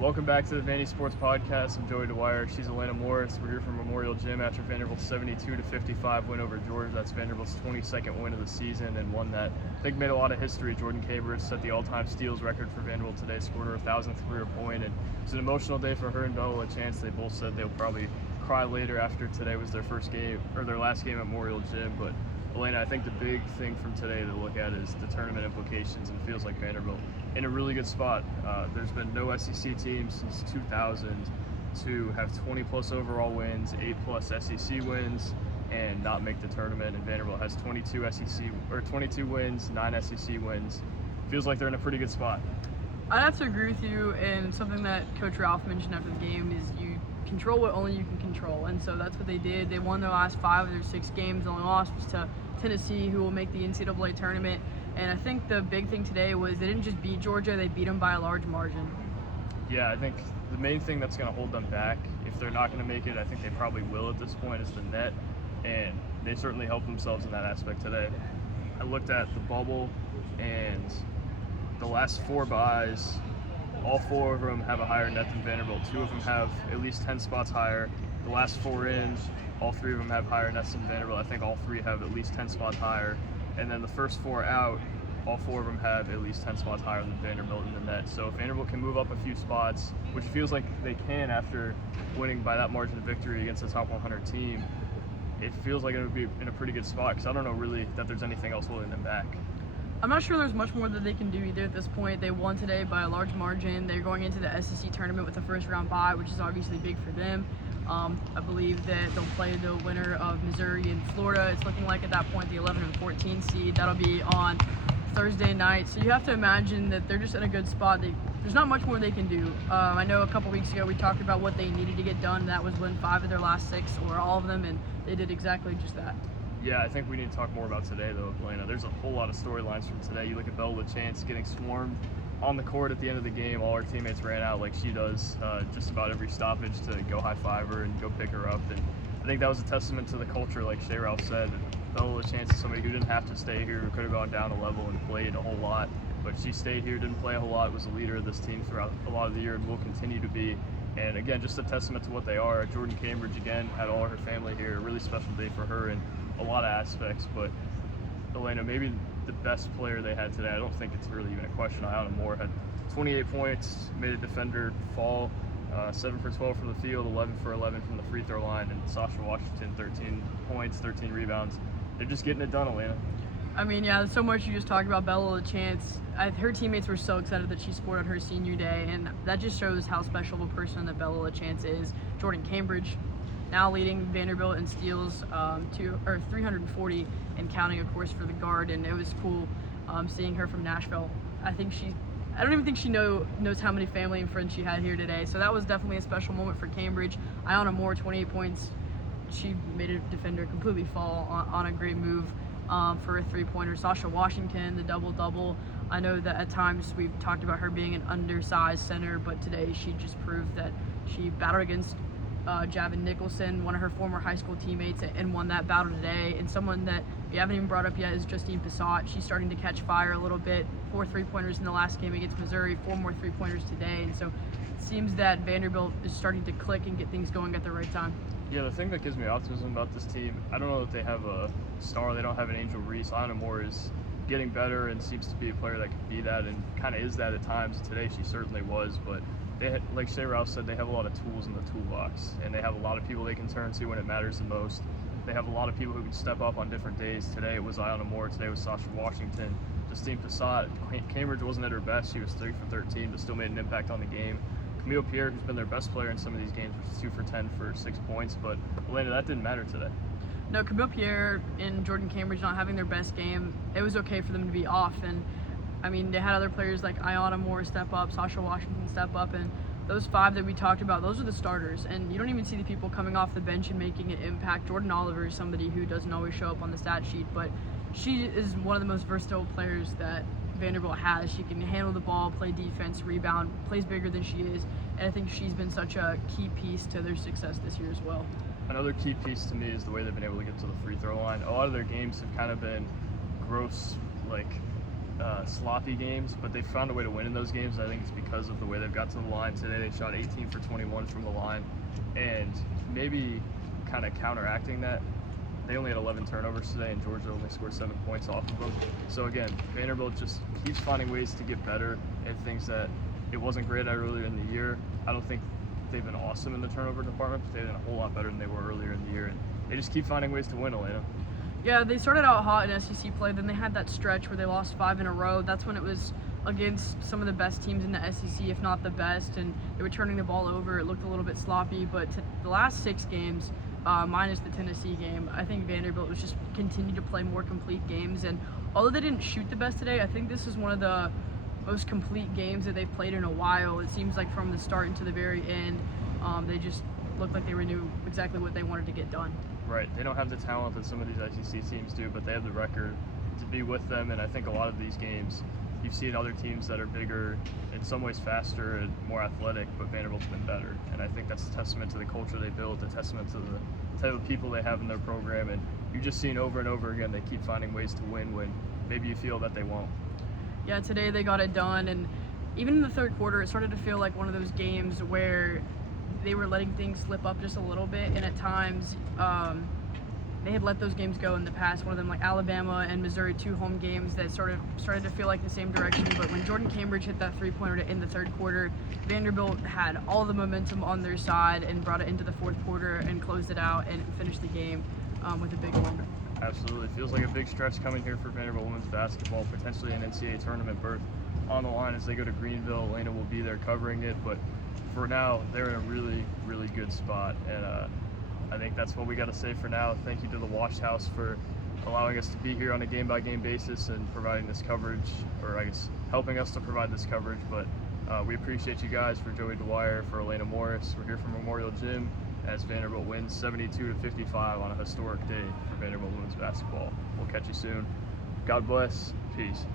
Welcome back to the Vandy Sports Podcast. I'm Joey Dwyer. She's Elena Morris. We're here from Memorial Gym after Vanderbilt's 72-55 win over Georgia. That's Vanderbilt's 22nd win of the season, and one that I think made a lot of history. Jordan Cambridge set the all-time steals record for Vanderbilt today, scored her 1,000th career point, and it was an emotional day for her and Bella LaChance. They both said they'll probably cry later after today was their first game, or their last game at Memorial Gym. But Elena, I think the big thing from today to look at is the tournament implications, and it feels like Vanderbilt in a really good spot. There's been no SEC team since 2000 to have 20-plus overall wins, 8-plus SEC wins, and not make the tournament. And Vanderbilt has 22 wins, 9 SEC wins. Feels like they're in a pretty good spot. I'd have to agree with you, and something that Coach Ralph mentioned after the game is you control what only you can control, and so that's what they did. They won their last 5 of their 6 games. The only loss was to Tennessee, who will make the NCAA tournament. And I think the big thing today was they didn't just beat Georgia, they beat them by a large margin. Yeah, I think the main thing that's going to hold them back, if they're not going to make it, I think they probably will at this point, is the net. And they certainly helped themselves in that aspect today. I looked at the bubble, and the last 4 byes, all 4 of them have a higher net than Vanderbilt. 2 of them have at least 10 spots higher. The last 4 in, all 3 of them have higher nets than Vanderbilt. I think all 3 have at least 10 spots higher. And then the first 4 out, all 4 of them have at least 10 spots higher than Vanderbilt in the net. So if Vanderbilt can move up a few spots, which feels like they can after winning by that margin of victory against a top 100 team, it feels like it would be in a pretty good spot, because I don't know really that there's anything else holding them back. I'm not sure there's much more that they can do either at this point. They won today by a large margin. They're going into the SEC tournament with a first-round bye, which is obviously big for them. I believe that they'll play the winner of Missouri and Florida. It's looking like at that point the 11 and 14 seed. That'll be on Thursday night. So you have to imagine that they're just in a good spot. There's not much more they can do. I know a couple weeks ago we talked about what they needed to get done. That was win 5 of their last 6, or all of them, and they did exactly just that. Yeah, I think we need to talk more about today, though, Elena. There's a whole lot of storylines from today. You look at Bella LaChance getting swarmed on the court at the end of the game. All her teammates ran out like she does just about every stoppage to go high-five her and go pick her up. And I think that was a testament to the culture, like Shea Ralph said. Bella LaChance is somebody who didn't have to stay here, who could have gone down a level and played a whole lot. But she stayed here, didn't play a whole lot, was a leader of this team throughout a lot of the year, and will continue to be. And again, just a testament to what they are. Jordan Cambridge, again, had all her family here. A really special day for her in a lot of aspects. But Elena, maybe the best player they had today, I don't think it's really even a question. Iona Moore had 28 points, made a defender fall, 7 for 12 from the field, 11 for 11 from the free throw line, and Sasha Washington, 13 points, 13 rebounds. They're just getting it done, Elena. I mean, yeah, there's so much you just talked about Bella LaChance. Her teammates were so excited that she scored on her senior day, and that just shows how special of a person that Bella LaChance is. Jordan Cambridge, now leading Vanderbilt in steals, 340 and counting, of course, for the guard, and it was cool seeing her from Nashville. I don't even think she knows how many family and friends she had here today, so that was definitely a special moment for Cambridge. Iona Moore, 28 points. She made a defender completely fall on a great move for a 3-pointer. Sasha Washington, the double-double. I know that at times we've talked about her being an undersized center, but today she just proved that she battled against Javin Nicholson, one of her former high school teammates, and won that battle today. And someone that we haven't even brought up yet is Justine Passat. She's starting to catch fire a little bit. 4 3-pointers in the last game against Missouri, 4 more 3-pointers today. And so it seems that Vanderbilt is starting to click and get things going at the right time. Yeah, the thing that gives me optimism about this team, I don't know that they have a star. They don't have an Angel Reese. Iona Moore is getting better and seems to be a player that can be that, and kind of is that at times. Today she certainly was, but like Shea Ralph said, they have a lot of tools in the toolbox, and they have a lot of people they can turn to when it matters the most. They have a lot of people who can step up on different days. Today it was Iona Moore. Today it was Sasha Washington. Justine Passat. Cambridge wasn't at her best. She was 3 for 13, but still made an impact on the game. Camille Pierre, who's been their best player in some of these games, was 2 for 10 for 6 points. But Elena, that didn't matter today. No, Camille Pierre and Jordan Cambridge not having their best game, it was okay for them to be off. And I mean, they had other players like Iona Moore step up, Sasha Washington step up, and those 5 that we talked about, those are the starters. And you don't even see the people coming off the bench and making an impact. Jordan Oliver is somebody who doesn't always show up on the stat sheet, but she is one of the most versatile players that Vanderbilt has. She can handle the ball, play defense, rebound, plays bigger than she is, and I think she's been such a key piece to their success this year as well. Another key piece to me is the way they've been able to get to the free throw line. A lot of their games have kind of been gross, like sloppy games, but they found a way to win in those games. I think it's because of the way they've got to the line today. They shot 18 for 21 from the line, and maybe kind of counteracting that, they only had 11 turnovers today, and Georgia only scored 7 points off of them. So again, Vanderbilt just keeps finding ways to get better at things that it wasn't great at earlier in the year. I don't think they've been awesome in the turnover department, but they've been a whole lot better than they were earlier in the year, and they just keep finding ways to win, Elena. Yeah, they started out hot in SEC play, then they had that stretch where they lost 5 in a row. That's when it was against some of the best teams in the SEC, if not the best, and they were turning the ball over. It looked a little bit sloppy, but the last 6 games, minus the Tennessee game, I think Vanderbilt was just continued to play more complete games. And although they didn't shoot the best today, I think this is one of the most complete games that they've played in a while. It seems like from the start into the very end, they just looked like they knew exactly what they wanted to get done. Right. They don't have the talent that some of these SEC teams do, but they have the record to be with them. And I think a lot of these games, you've seen other teams that are bigger, in some ways faster and more athletic, but Vanderbilt's been better. And I think that's a testament to the culture they built, a testament to the type of people they have in their program. And you've just seen over and over again, they keep finding ways to win when maybe you feel that they won't. Yeah, today they got it done. And even in the third quarter, it started to feel like one of those games where they were letting things slip up just a little bit, and at times they had let those games go in the past. One of them, like Alabama and Missouri, 2 home games that sort of started to feel like the same direction. But when Jordan Cambridge hit that 3-pointer to end the third quarter, Vanderbilt had all the momentum on their side and brought it into the fourth quarter and closed it out and finished the game with a big win. Absolutely. Feels like a big stretch coming here for Vanderbilt women's basketball, potentially an NCAA tournament berth on the line as they go to Greenville. Elena will be there covering it, but for now, they're in a really, really good spot, and I think that's what we got to say for now. Thank you to the Wash House for allowing us to be here on a game-by-game basis and providing this coverage, or I guess helping us to provide this coverage. But we appreciate you guys. For Joey Dwyer, for Elena Morris, we're here from Memorial Gym as Vanderbilt wins 72-55 on a historic day for Vanderbilt women's basketball. We'll catch you soon. God bless. Peace.